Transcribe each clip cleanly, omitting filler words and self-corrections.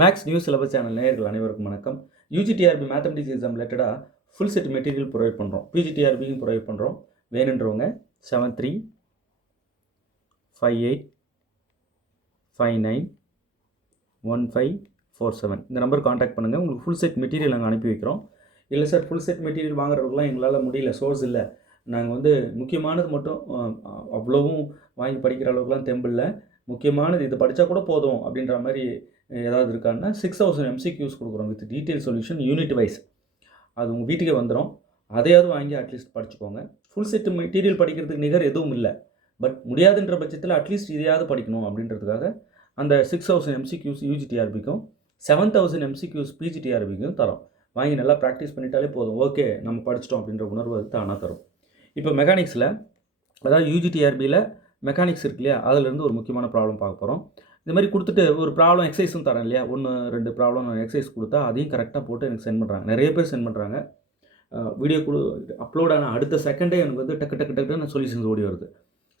Maths news syllabus channel நேயர்கள் அனைவருக்கும் வணக்கம். யூஜிடிஆர்பி மேத்தமெட்டிக்ஸ் எக்ஸாம் ரிலேட்டடாக ஃபுல் செட் மெட்டீரியல் ப்ரொவைட் பண்ணுறோம். பிஜிடிஆர்பியும் ப்ரொவைட் பண்ணுறோம். வேணுன்றவங்க 7358591547 இந்த நம்பர் காண்டாக்ட் பண்ணுங்கள். உங்களுக்கு ஃபுல் செட் மெட்டீரியல் நாங்கள் அனுப்பி வைக்கிறோம். இல்லை சார், ஃபுல் செட் மெட்டீரியல் வாங்குறதுக்குலாம் எங்களால் முடியல, சோர்ஸ் இல்லை, நாங்கள் முக்கியமானது மட்டும் அவ்வளோவும் வாங்கி படிக்கிற அளவுக்குலாம் தெம்பில்லை, முக்கியமானது இது படித்தா கூட போதும் அப்படின்ற மாதிரி ஏதாவது இருக்கான்னா 6000 எம்சிக்யூஸ் கொடுக்குறோம் with detail solution unit wise. அது உங்கள் வீட்டுக்கே வந்துடும். அதையாவது வாங்கி அட்லீஸ்ட் படிச்சுக்கோங்க. ஃபுல் செட் மெட்டீரியல் படிக்கிறதுக்கு நிகர் எதுவும் இல்லை. பட் முடியாதுன்ற பட்சத்தில் அட்லீஸ்ட் இதையாவது படிக்கணும் அப்படின்றதுக்காக அந்த 6000 எம்சிக்யூஸ் யூஜிடிஆர்பிக்கும் 7000 எம்சிக்யூஸ் பிஜிடிஆர்பிக்கும் தரோம். வாங்கி நல்லா ப்ராக்டிஸ் பண்ணிட்டாலே போதும், ஓகே நம்ம படிச்சிட்டோம் அப்படின்ற உணர்வு தானாக தரும். இப்போ மெக்கானிக்ஸில், அதாவது யூஜிடிஆர்பியில் மெக்கானிக்ஸ் இருக்கு இல்லையா, அதிலேருந்து ஒரு முக்கியமான ப்ராப்ளம் பார்க்க போகிறோம். இந்த மாதிரி கொடுத்துட்டு ஒரு ப்ராப்ளம் எக்ஸசைஸும் தரேன் இல்லையா, 1-2 ப்ராப்ளம் நான் எக்ஸசைஸ் கொடுத்தா அதையும் கரெக்டாக போட்டு எனக்கு சென்ட் பண்ணுறாங்க. நிறைய பேர் சென்ட் பண்ணுறாங்க. வீடியோ அப்லோட் ஆன அடுத்த செகண்டே எனக்கு டக்கு டக்கு டக்குன்னு சொல்யூஷன்ஸ் ஓடி வருது.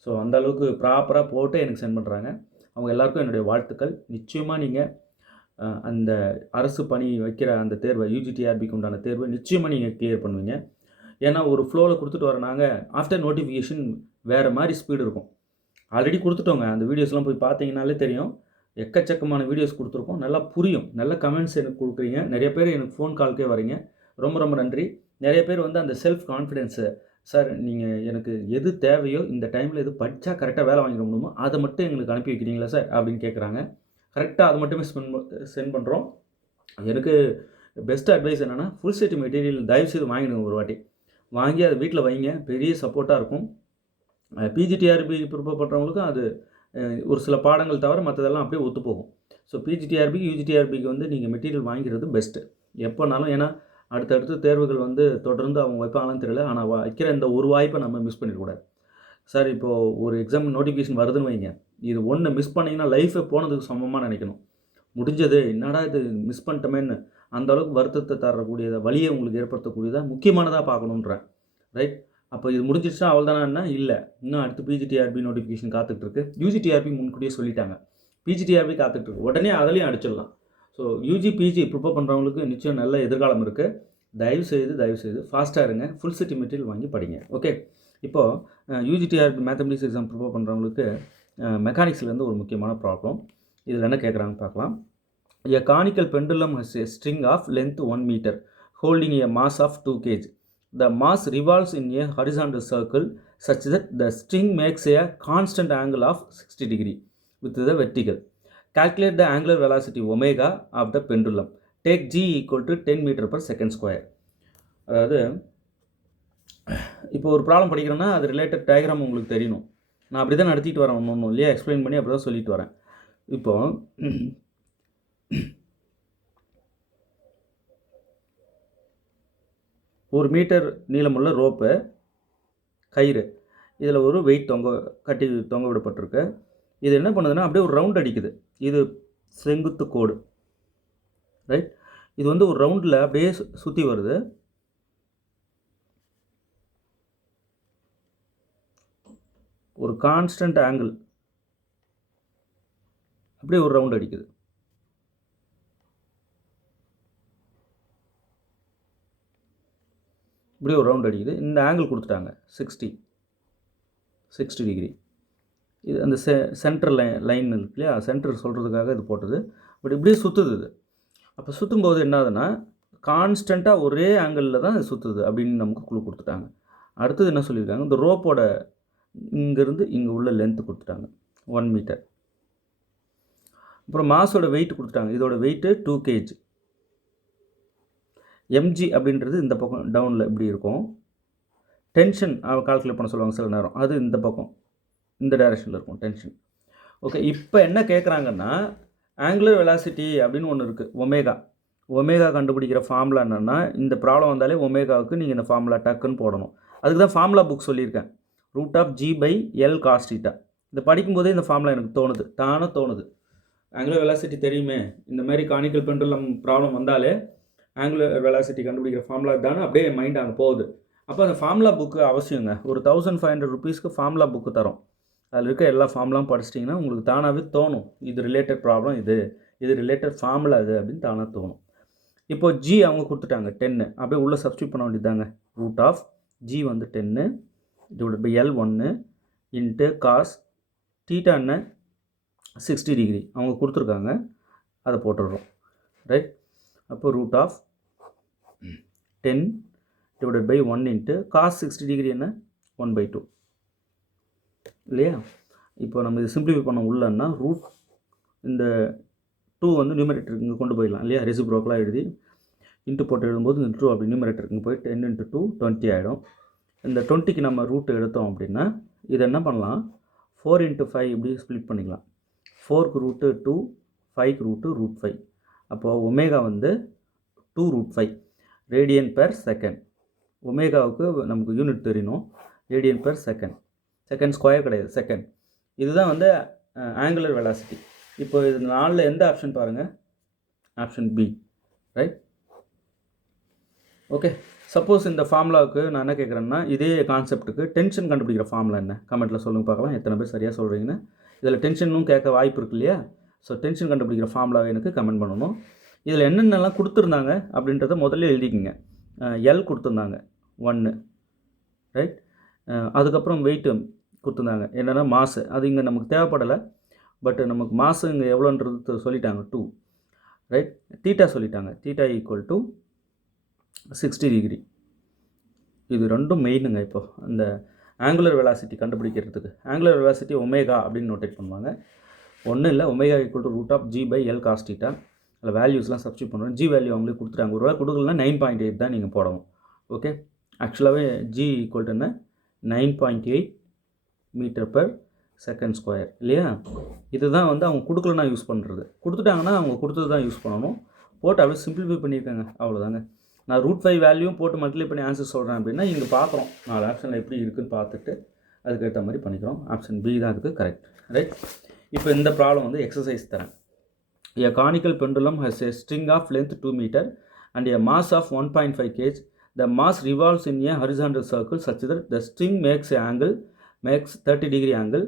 ஸோ அந்த அளவுக்கு ப்ராப்பராக போட்டு எனக்கு சென்ட் பண்ணுறாங்க. அவங்க எல்லாருக்கும் என்னுடைய வாழ்த்துக்கள். நிச்சயமாக நீங்கள் அந்த அரசு பணி வைக்கிற அந்த தேர்வை, யூஜிடிஆர்பிக்கு உண்டான தேர்வை நிச்சயமாக நீங்கள் கிளியர் பண்ணுவீங்க. ஏன்னா ஒரு ஃப்ளோவில் கொடுத்துட்டு வர நாங்கள் ஆஃப்டர் நோட்டிஃபிகேஷன் வேறு மாதிரி ஸ்பீடு இருக்கும். ஆல்ரெடி கொடுத்துட்டோங்க. அந்த வீடியோஸ்லாம் போய் பார்த்தீங்கனாலே தெரியும். எக்கச்சக்கமான வீடியோஸ் கொடுத்துருக்கோம். நல்லா புரியும். நல்ல கமெண்ட்ஸ் எனக்கு கொடுக்குறீங்க. நிறைய பேர் எனக்கு ஃபோன் கால்க்கே வரீங்க. ரொம்ப ரொம்ப நன்றி. நிறைய பேர் அந்த செல்ஃப் கான்ஃபிடென்ஸு, சார் நீங்கள் எனக்கு எது தேவையோ இந்த டைமில் எது படித்தா கரெக்டாக வேலை வாங்கிட முடியுமோ அதை மட்டும் எங்களுக்கு அனுப்பி வைக்கிறீங்களா சார் அப்படின்னு கேட்குறாங்க. கரெக்டாக அதை மட்டுமே சென்ட் பண்ணுறோம். எனக்கு பெஸ்ட் அட்வைஸ் என்னென்னா, ஃபுல் செட் மெட்டீரியல் தயவுசெய்து வாங்கிடுங்க. ஒரு வாட்டி வாங்கி அதை வீட்டில் வைங்க. பெரிய சப்போர்ட்டாக இருக்கும். பிஜிடிஆர்பி ப்ரிப்பேர் பண்ணுறவங்களுக்கும் அது ஒரு சில பாடங்கள் தவிர மற்றதெல்லாம் அப்படியே ஒத்து போகும். ஸோ பிஜிடிஆர்பிக்கு யூஜிடிஆர்பிக்கு நீங்கள் மெட்டீரியல் வாங்கிறது பெஸ்ட்டு எப்போனாலும். ஏன்னா அடுத்தடுத்து தேர்வுகள் தொடர்ந்து அவங்க வைப்பாங்களான்னு தெரியல. ஆனால் வைக்கிற இந்த ஒரு வாய்ப்பை நம்ம மிஸ் பண்ணிடக்கூடாது. சார், இப்போது ஒரு எக்ஸாம் நோட்டிஃபிகேஷன் வருதுன்னு வைங்க, இது ஒன்று மிஸ் பண்ணிங்கன்னா லைஃபை போனதுக்கு சமமாக நினைக்கணும். முடிஞ்சது என்னடா இது மிஸ் பண்ணிட்டோமேன்னு அந்த அளவுக்கு வருத்தத்தை தரக்கூடியதை, வழியை உங்களுக்கு ஏற்படுத்தக்கூடியதாக முக்கியமானதாக பார்க்கணுன்றேன். ரைட்? அப்போ இது முடிஞ்சிடுச்சா அவள் தானே? இல்லை, இன்னும் அடுத்து பிஜிடிஆர்பி நோட்டிஃபிகேஷன் காத்துட்ருக்கு. யூஜிடிஆர்பி முன்கூட்டியே சொல்லிட்டாங்க, பிஜிடிஆர்பி காத்துட்ருக்கு. உடனே அதிலையும் அடிச்சிடலாம். ஸோ பிஜி ப்ரிப்பேர் பண்ணுறவங்களுக்கு நிச்சயம் நல்ல எதிர்காலம் இருக்குது. தயவுசெய்து ஃபாஸ்ட்டாக இருங்க. ஃபுல் செட் மெட்டீரியல் வாங்கி படிங்க. ஓகே. இப்போது யூஜிடிஆர்பி மேத்தமெட்டிக்ஸ் எக்ஸாம் ப்ரிப்பேர் பண்ணுறவங்களுக்கு மெக்கானிக்ஸ்லேருந்து ஒரு முக்கியமான ப்ராப்ளம். இதில் என்ன கேட்குறாங்கன்னு பார்க்கலாம். A conical pendulum has a string of length 1 meter holding a mass of 2 kg. The mass revolves in a horizontal circle such that the string makes a constant angle of 60 degree with the vertical. Calculate the angular velocity omega of the pendulum. Take g equal to 10 meter per second square. அதாவது இப்போ ஒரு problem படிக்கிறேன்னா அது related diagram உங்களுக்கு தெரியணும். நான் அப்படி தான் நடத்திட்டு வரேன், ஒன்றும் இல்லையா, எக்ஸ்பிளைன் பண்ணி அப்படி தான் சொல்லிட்டு வரேன். இப்போது ஒரு மீட்டர் நீளமுள்ள ரோப்பு, கயிறு, இதில் ஒரு வெயிட் தொங்க விடப்பட்டிருக்கு. இது என்ன பண்ணுதுன்னா அப்படியே ஒரு ரவுண்ட் அடிக்குது. இது செங்குத்து கோடு. ரைட்? இது ஒரு ரவுண்டில் அப்படியே சுற்றி வருது. ஒரு கான்ஸ்டன்ட் ஆங்கிள் அப்படியே ஒரு ரவுண்ட் அடிக்குது. இப்படி ஒரு ரவுண்ட் அடிக்குது. இந்த ஆங்கிள் கொடுத்துட்டாங்க 60 டிகிரி. இது அந்த சென்டர் லைன் இருக்கு இல்லையா, சென்டர் சொல்கிறதுக்காக இது போட்டது. பட் இப்படியே சுற்றுது இது. அப்போ சுற்றும்போது என்ன ஆகுதுன்னா கான்ஸ்டண்ட்டாக ஒரே ஆங்கிளில் தான் இது சுற்றுது அப்படின்னு நமக்கு குழு கொடுத்துட்டாங்க. அடுத்தது என்ன சொல்லியிருக்காங்க, இந்த ரோப்போட இங்கேருந்து இங்கே உள்ள லென்த்து கொடுத்துட்டாங்க 1 மீட்டர். அப்புறம் மாஸோட வெயிட் கொடுத்துட்டாங்க. இதோட வெயிட்டு 2 kg. எம்ஜி அப்படின்றது இந்த பக்கம் டவுனில் இப்படி இருக்கும். டென்ஷன் கால்குலேட் பண்ண சொல்லுவாங்க சில நேரம், அது இந்த பக்கம் இந்த டைரெக்ஷனில் இருக்கும் டென்ஷன். ஓகே. இப்போ என்ன கேட்குறாங்கன்னா, ஆங்குலர் வெலாசிட்டி அப்படின்னு ஒன்று இருக்குது, ஒமேகா கண்டுபிடிக்கிற ஃபார்முலா என்னென்னா, இந்த ப்ராப்ளம் வந்தாலே ஒமேகாவுக்கு நீங்கள் இந்த ஃபார்முலா டக்குன்னு போடணும். அதுக்கு தான் ஃபார்முலா புக் சொல்லியிருக்கேன், √g/L cos θ. இதை படிக்கும்போதே இந்த ஃபார்முலா எனக்கு தோணுது. ஆங்குலர் வெலாசிட்டி தெரியுமே, இந்த மாதிரி கானிக்கல் பெண்டுலம் ப்ராப்ளம் வந்தாலே ஆங்குலர் வெலாசிட்டி கண்டுபிடிக்கிற ஃபார்முலா தானே அப்படியே மைண்ட் அங்கே போகுது. அப்போ அந்த ஃபார்முலா புக்கு அவசியங்க. ஒரு 1500 ருபீஸ்க்கு ஃபார்முலா புக்கு தரோம். அதில் இருக்க எல்லா ஃபார்முலாம் படிச்சிட்டிங்கன்னா உங்களுக்கு தானாகவே தோணும், இது ரிலேட்டட் ப்ராப்ளம், இது இது ரிலேட்டட் ஃபார்முலா அது அப்படின்னு தானாக தோணும். இப்போ ஜி அவங்க கொடுத்துட்டாங்க 10, அப்படியே உள்ளே சப்ஸ்டியூட் பண்ண வேண்டியதாங்க. ரூட் ஆஃப் ஜி வந்து 10 divide by l 1 into cos theta என்ன 60 டிகிரி அவங்க கொடுத்துருக்காங்க, அதை போட்டுடுறோம். ரைட். அப்போ root of 10 divide by 1 into cos 60 degree என்ன 1/2 இல்லையா. இப்போ நம்ம இது சிம்பிளிஃபை பண்ண உள்ளன்னா ரூட் இந்த 2 வந்து நியூமரேட்டருக்கு இங்கே கொண்டு போயிடலாம் இல்லையா. ரெசிப்ரோக்கலாக எழுதி இன்ட்டு போட்டு எழுதும்போது இந்த 2 அப்படி நியூமரேட்டருக்கு போய் 10 × 2 20 ஆகிடும். இந்த 20க்கு நம்ம ரூட் எடுத்தோம் அப்படின்னா இதை என்ன பண்ணலாம், 4 × 5 இப்படி ஸ்ப்ளிட் பண்ணிக்கலாம். 4க்கு ரூட்டு 2, 5க்கு ரூட்டு ரூட் 5. அப்போது ஒமேகா வந்து 2√5 ரேடியன் பெர் செகண்ட். ஒமேகாவுக்கு நமக்கு யூனிட் தெரியணும், radian per second. Second square கிடையாது, செகண்ட். இதுதான் வந்து ஆங்குலர் வெலாசிட்டி. இப்போ இது 4ல் எந்த ஆப்ஷன் பாருங்கள், option B. Right. Okay. Suppose இந்த ஃபார்முலாவுக்கு நான் என்ன கேட்குறேன்னா, இதே கான்செப்ட்டுக்கு டென்ஷன் கண்டுபிடிக்கிற ஃபார்முலா என்ன கமெண்ட்டில் சொல்லுங்கள் பார்க்கலாம், எத்தனை பேர் சரியாக சொல்கிறீங்கன்னு. இதில் டென்ஷனும் கேட்க வாய்ப்பு இருக்கு இல்லையா. ஸோ டென்ஷன் கண்டுபிடிக்கிற ஃபார்முலாவை எனக்கு கமெண்ட் பண்ணணும். இதில் என்னென்னலாம் கொடுத்துருந்தாங்க அப்படின்றத முதல்ல எழுதிக்கிங்க. எல் கொடுத்துருந்தாங்க 1, ரைட். அதுக்கப்புறம் வெயிட்டு கொடுத்துருந்தாங்க, என்னென்னா மாசு. அது இங்கே நமக்கு தேவைப்படலை, பட் நமக்கு மாசு இங்கே எவ்வளோன்றது சொல்லிட்டாங்க 2, ரைட். தீட்டா சொல்லிட்டாங்க, தீட்டா ஈக்குவல் டு 60 டிகிரி. இது ரெண்டும் மெயினுங்க. இப்போ அந்த ஆங்குலர் வெலாசிட்டி கண்டுபிடிக்கிறதுக்கு ஆங்குலர் வெலாசிட்டி ஒமேகா அப்படின்னு நோட்டேட் பண்ணுவாங்க. ஒன்றும் இல்லை, omega equal to root of g by l cos theta. அதில் வேல்யூஸ்லாம் சப்ஸ்டியூட் பண்ணுவோம். ஜி வேல்யூ அவங்களே கொடுத்துட்டாங்க. ஒரு வேளை கொடுக்கலன்னா 9.8 தான் நீங்கள் போடணும். ஓகே. ஆக்சுவலாகவே ஜி ஈக்குவல் டு என்ன 9.8 m/s² இல்லையா. இதுதான் வந்து அவங்க கொடுக்கலன்னா யூஸ் பண்ணுறது. கொடுத்துட்டாங்கன்னா அவங்க கொடுத்தது தான் யூஸ் பண்ணணும். போட்டு அப்படியே சிம்பிளிஃபை பண்ணியிருக்காங்க, அவ்வளோதாங்க. நான் √5 வேல்யூவும் போட்டு மல்டிப்ளை பண்ணி ஆன்சர் சொல்கிறேன் அப்படின்னா இங்கே பார்க்குறோம் 4 ஆப்ஷனில் எப்படி இருக்குதுன்னு பார்த்துட்டு அதுக்கேற்ற மாதிரி பண்ணிக்கிறோம். ஆப்ஷன் பி தான் அதுக்கு கரெக்ட். ரைட். இப்போ இந்த ப்ராப்ளம் வந்து எக்ஸசைஸ் தரேன். A conical pendulum has a string of length 2 meter and a mass of 1.5 kg. The mass revolves in a horizontal circle such that the string makes 30 degree angle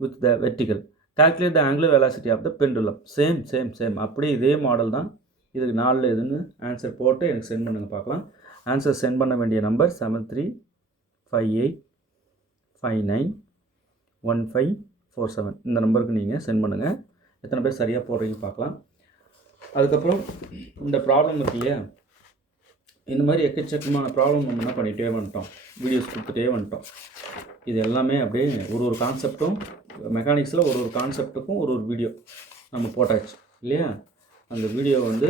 with the vertical. Calculate the angular velocity of the pendulum. Same அப்படியே இதே model தான். இதுக்கு 4 எதுன்னு answer போட்டு எனக்கு send பண்ணுங்கள் பார்க்கலாம். Answer send பண்ண வேண்டிய நம்பர் 7358591547. இந்த நம்பருக்கு நீங்கள் சென்ட் பண்ணுங்கள். எத்தனை பேர் சரியாக போடுறீங்க பார்க்கலாம். அதுக்கப்புறம் இந்த ப்ராப்ளம் இருக்கு இல்லையா, இந்த மாதிரி எக்கச்சக்கமான ப்ராப்ளம் நம்ம என்ன பண்ணிகிட்டே வந்துட்டோம், வீடியோஸ் கொடுத்துட்டே வந்துட்டோம். இது எல்லாமே அப்படியே ஒரு கான்செப்டும் மெக்கானிக்ஸில் ஒரு கான்செப்ட்டுக்கும் ஒரு வீடியோ நம்ம போட்டாச்சு இல்லையா. அந்த வீடியோ வந்து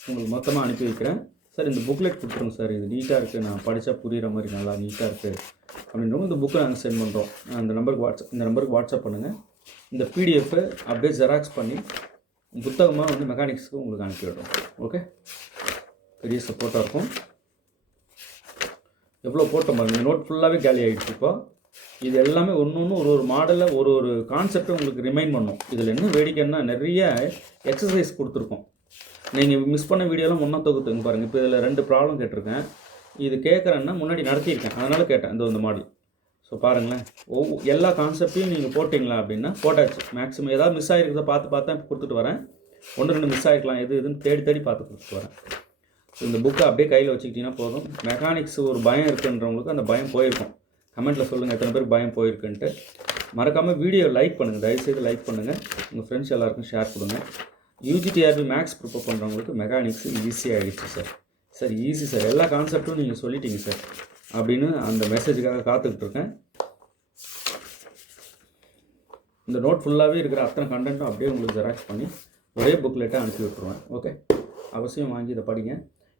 உங்களுக்கு மொத்தமாக அனுப்பி வைக்கிறேன். சார் இந்த புக்லெட் கொடுத்துருங்க சார், இது நீட்டாக இருக்குது, நான் படித்தா புரிகிற மாதிரி நல்லா நீட்டாக இருக்குது அப்படின்றவங்க இந்த புக்கை நாங்கள் சென்ட் பண்ணுறோம். இந்த நம்பருக்கு வாட்ஸ்அப் பண்ணுங்கள். இந்த பிடிஎஃப்பை அப்படியே ஜெராக்ஸ் பண்ணி புத்தகமாக வந்து மெக்கானிக்ஸுக்கு உங்களுக்கு அனுப்பிவிடுறோம். ஓகே. பெரிய சப்போர்ட்டாக இருக்கும். எவ்வளோ போட்டோம் பாருங்கள், இந்த நோட் ஃபுல்லாகவே காலி ஆகிடுச்சு. இப்போ இது எல்லாமே ஒன்று ஒரு மாடலில் ஒரு கான்செப்டை உங்களுக்கு ரிமைண்ட் பண்ணும். இதில் என்ன வேடிக்கைன்னா நிறைய எக்ஸசைஸ் கொடுத்துருக்கோம். நீங்கள் மிஸ் பண்ண வீடியோலாம் முன்னா தொகுத்துங்க பாருங்கள். இப்போ இதில் 2 ப்ராப்ளம் கேட்டிருக்கேன். இது கேட்குறேன்னா முன்னாடி நடத்தியிருக்கேன், அதனால் கேட்டேன் இந்த மாடல். ஸோ பாருங்களேன், எல்லா கான்செப்டையும் நீங்கள் போட்டிங்களா அப்படின்னா போட்டாச்சு. மேக்ஸிமம் ஏதாவது மிஸ் ஆகிருக்கிறத பார்த்து கொடுத்துட்டு வரேன். 1-2 மிஸ் ஆகிருக்கலாம், எதுன்னு தேடி பார்த்து கொடுத்துட்டு வரேன். ஸோ இந்த புக்கை அப்படியே கையில் வச்சுக்கிட்டிங்கன்னா போதும். மெக்கானிக்ஸ் ஒரு பயம் இருக்குன்றவங்களுக்கு அந்த பயம் போயிருக்கும். கமெண்ட்டில் சொல்லுங்கள் எத்தனை பேருக்கு பயம் போயிருக்குன்ட்டு. மறக்காமல் வீடியோ லைக் பண்ணுங்கள், தயவுசெய்து லைக் பண்ணுங்கள். உங்கள் ஃப்ரெண்ட்ஸ் எல்லாருக்கும் ஷேர் கொடுங்க. யூஜிடிஆர்பி மேக்ஸ் ப்ரிப்பேர் பண்ணுறவங்களுக்கு மெக்கானிக்ஸ் ஈஸியாகிடுச்சு சார் ஈஸி சார், எல்லா கான்செப்டும் நீங்கள் சொல்லிட்டீங்க சார் அப்படின்னு அந்த மெசேஜுக்காக காத்துக்கிட்டு இருக்கேன். இந்த நோட் ஃபுல்லாகவே இருக்கிற அத்தனை கண்டென்ட்டும் அப்படியே உங்களுக்கு ஜெராக்ஸ் பண்ணி ஒரே புக்லெட்டாக அனுப்பி விட்ருவேன். ஓகே. அவசியம் வாங்கி இதை படிங்க.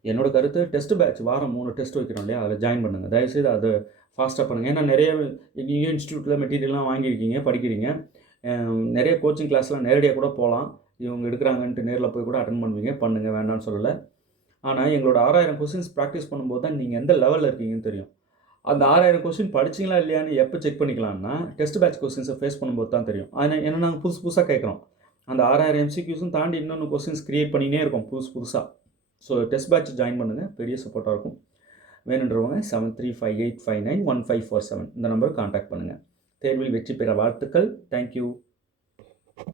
என்னோட கருத்து டெஸ்ட் பேட்ச் வாரம் 3 டெஸ்ட் வைக்கிறோம் இல்லையா, அதில் ஜாயின் பண்ணுங்கள். தயவுசெய்து அதை ஃபாஸ்ட்டாக பண்ணுங்கள். ஏன்னா நிறைய நீங்கள் இன்ஸ்டியூட்டில் மெட்டீரியல்லாம் வாங்கியிருக்கீங்க, படிக்கிறீங்க. நிறைய கோச்சிங் கிளாஸ்லாம் நேரடியாக கூட போகலாம். இவங்க எடுக்கிறாங்கன்ட்டு நேரில் போய் கூட அட்டன் பண்ணுங்கள், வேண்டாம்னு சொல்லலை. ஆனால் எங்களோட 6000 கொஸ்டின்ஸ் ப்ராக்டிஸ் பண்ணும்போது தான் நீங்கள் எந்த லெவலில் இருக்கீங்கன்னு தெரியும். அந்த 6000 கொஸ்டின் படிச்சிங்களா இல்லையான்னு எப்போ செக் பண்ணிக்கலாம்னா டெஸ்ட் பேட்ச் கொஸ்டின்ஸை ஃபேஸ் பண்ணும்போது தான் தெரியும். ஆனால் ஏன்னா நாங்கள் புதுசாக கேட்குறோம். அந்த 6000 MCQஸும் தாண்டி இன்னொன்று கொஸ்டின்ஸ் க்ரியேட் பண்ணினே இருக்கோம் புதுசாக. ஸோ டெஸ்ட் பேட்ச் ஜாயின் பண்ணுங்கள், பெரிய சப்போர்ட்டாக இருக்கும். வேணுன்றவங்க 7358591547 இந்த நம்பருக்கு கான்டாக்ட் பண்ணுங்கள். தேர்வில் வெற்றி பெற வாழ்த்துக்கள். தேங்க்யூ.